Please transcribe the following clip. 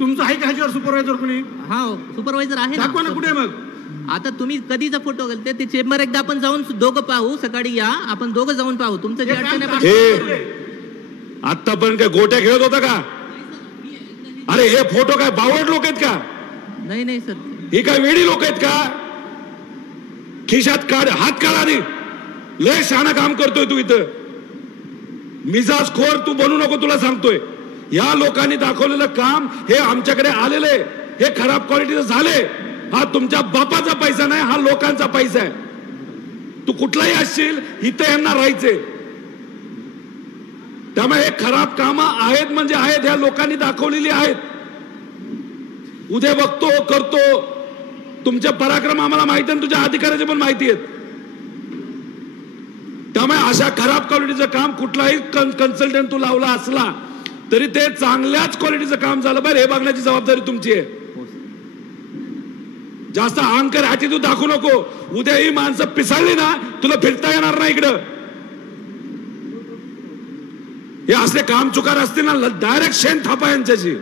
तुमचं आहे का ह्याच्यावर सुपरवायझर कोणी? हा सुपरवायझर आहे दाखवा ना कुठे मग. आता तुम्ही कधीचा फोटो घालते ते चेंबर एकदा आपण जाऊन दोघं पाहू, सकाळी या आपण दोघं जाऊन पाहू तुमचं जे अडचण आहे. आतापर्यंत काय गोट्या खेळत होता का? अरे हे फोटो काय बावड लोक आहेत का? नाही नाही सर, ही काय वेडी लोक आहेत का? खिशात काढ, हात काढ आणि लय शहाणा काम करतोय तू इथं. मिजाज खोर तू बनू नको, तुला सांगतोय. या लोकांनी दाखवलेलं काम हे आमच्याकडे आलेले हे खराब क्वालिटीचं झाले. हा तुमच्या बापाचा पैसा नाही, हा लोकांचा पैसा आहे. तू कुठलाही असशील इथं यांना राहायचे. त्यामुळे हे खराब कामं आहेत म्हणजे आहेत, ह्या लोकांनी दाखवलेली आहेत. उद्या बघतो करतो, तुमचे पराक्रम आम्हाला माहिती आहे, तुझ्या अधिकाऱ्याचे पण माहिती आहेत. त्यामुळे अशा खराब क्वालिटीचं काम कुठलाही कन्सल्टंट तू लावला असला तरी ते चांगल्याच क्वालिटीचं काम झालं पाहिजे हे बघण्याची जबाबदारी तुमची आहे. जास्त अहंकार ॲटिट्यूड दाखवू नको. उद्या ही माणसं पिसाळली ना तुला फिरता येणार नाही इकडं. हे असले काम चुकार असतील ना डायरेक्ट शेण थापा यांच्याशी.